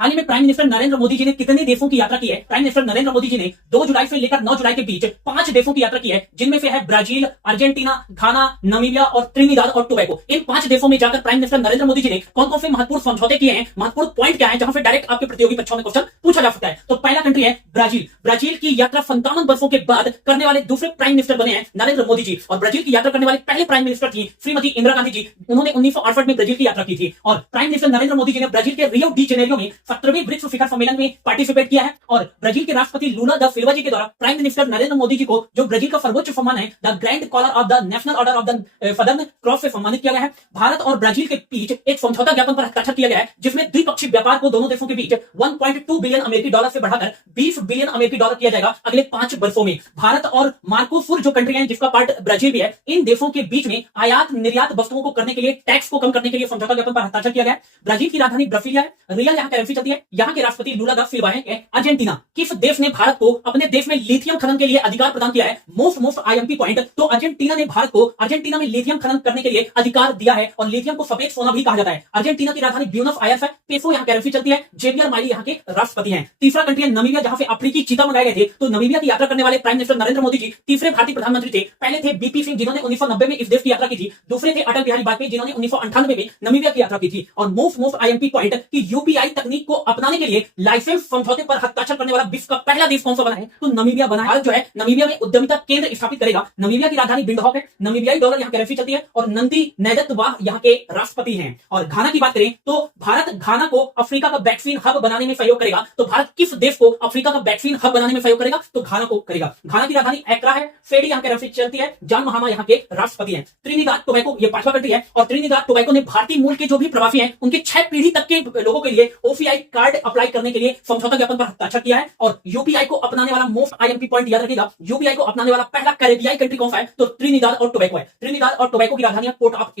हाल ही में prime minister Narendra Modi जी ने कितने देशों की यात्रा की है? प्राइम मिनिस्टर नरेंद्र मोदी जी ने 2 जुलाई से लेकर 9 जुलाई के बीच 5 देशों की यात्रा की है, जिनमें से है ब्राजील, अर्जेंटीना, घाना, नामीबिया और त्रिनिदाद और टोबैगो। इन 5 देशों में जाकर प्राइम मिनिस्टर नरेंद्र मोदी जी ने कौन कौन से महत्वपूर्ण समझौते किए हैं, महत्वपूर्ण पॉइंट क्या है, जहां से डायरेक्ट आपके प्रतियोगी परीक्षाओं में क्वेश्चन पूछा जा सकता है। तो पहला कंट्री है ब्राजील। ब्राजील की यात्रा 57 वर्षों के बाद करने वाले दूसरे प्राइम मिनिस्टर बने हैं नरेंद्र मोदी जी। और ब्राजील की यात्रा करने वाले पहले प्राइम मिनिस्टर थी श्रीमती इंदिरा गांधी जी। उन्होंने 1968 में ब्राजील की यात्रा की थी। और प्राइम मिनिस्टर नरेंद्र मोदी जी ने ब्राजील के रियो डी जेनेरियो में 17वें ब्रिक्स शिखर सम्मेलन में पार्टिसिपेट किया है। और ब्राजील के राष्ट्रपति लूला दा सिल्वा जी के द्वारा प्राइम मिनिस्टर नरेंद्र मोदी जी को जो ब्राजील का सर्वोच्च सम्मान है the grand collar of the national order of the southern cross से सम्मानित किया गया है। भारत और ब्राजील के बीच एक समझौता ज्ञापन पर हस्ताक्षर किया गया है, जिसमें द्विपक्षीय व्यापार को दोनों देशों के बीच 1.2 बिलियन अमेरिकी डॉलर से बढ़ाकर 20 बिलियन अमेरिकी डॉलर किया जाएगा अगले 5 वर्षों में। भारत और मार्कोसुर जो कंट्री है, जिसका पार्ट ब्राजील भी है, इन देशों के बीच में आयात निर्यात वस्तुओं को करने के लिए, टैक्स को कम करने के लिए समझौता ज्ञापन पर हस्ताक्षर किया गया है। ब्राजील की राजधानी ब्रासिलिया है, रियल यहाँ करेंसी चलती है। यहाँ के राष्ट्रपति लूला दा सिल्वा है। अर्जेंटीना, किस देश ने भारत को अपने देश में लिथियम खनन के लिए अधिकार प्रदान किया है? Most IMP point. तो अर्जेंटीना ने भारत को अर्जेंटीना में लिथियम खनन करने के लिए अधिकार दिया है। और लिथियम को सफेद सोना भी कहा जाता है। अर्जेंटीना की राजधानी ब्यूनस आयर्स है। पेसो यहाँ करेंसी चलती है। जेवियर माइली यहाँ के राष्ट्रपति हैं। तीसरा कंट्री है नामीबिया, जहां से अफ्रीकी चीता मंगाए गए थे। तो नामीबिया की यात्रा करने वाले प्राइम मिनिस्टर नरेंद्र मोदी जी तीसरे भारतीय प्रधानमंत्री थे। पहले थे बीपी सिंह, जिन्होंने 1990 में इस देश की यात्रा की थी। दूसरे थे अटल बिहारी वाजपेयी, जिन्होंने 1998 में नामीबिया की यात्रा की थी। और मोस्ट आईएमपी पॉइंट कि यूपीआई तकनीक को अपनाने के लिए लाइसेंस समझौते पर हस्ताक्षर करने वाला विश्व का पहला देश कौन सा बना है? तो नामीबिया बना है। भारत जो है नामीबिया में उद्यमिता केंद्र स्थापित करेगा। नामीबिया की राजधानी विंडहॉक है। नामीबियाई डॉलर यहाँ करेंसी चलती है। और नंदी नैदतवाह यहाँ के राष्ट्रपति हैं। और घाना की बात करें तो भारत घाना को अफ्रीका का वैक्सीन हब बनाने में सहयोग करेगा। तो भारत किस देश को अफ्रीका का वैक्सीन हब बनाने में सहयोग करेगा? तो घाना को करेगा। घाना की राजधानी एक्रा है। फेडी यहाँ करेंसी चलती है। जॉन महामा यहाँ के राष्ट्रपति हैं। त्रिनिदाद टोबैको ये 5वां कंट्री है। और त्रिनिदाद टोबैको ने भारतीय मूल के जो भी प्रवासी हैं, उनके 6 पीढ़ी तक के लोगों के लिए ओसीआई कार्ड अप्लाई करने के लिए समझौता ज्ञापन पर हस्ताक्षर किया है। और यूपीआई को अपनाने वाला मोस्ट आईएमपी पॉइंट याद रखिएगा, यूपीआई को अपनाने वाला पहला कैरेबियाई कंट्री कौन सा है? तो त्रिनिदाद और टोबैको है। त्रिनिदाद और टोबैको की राजधानी है पोर्ट ऑफ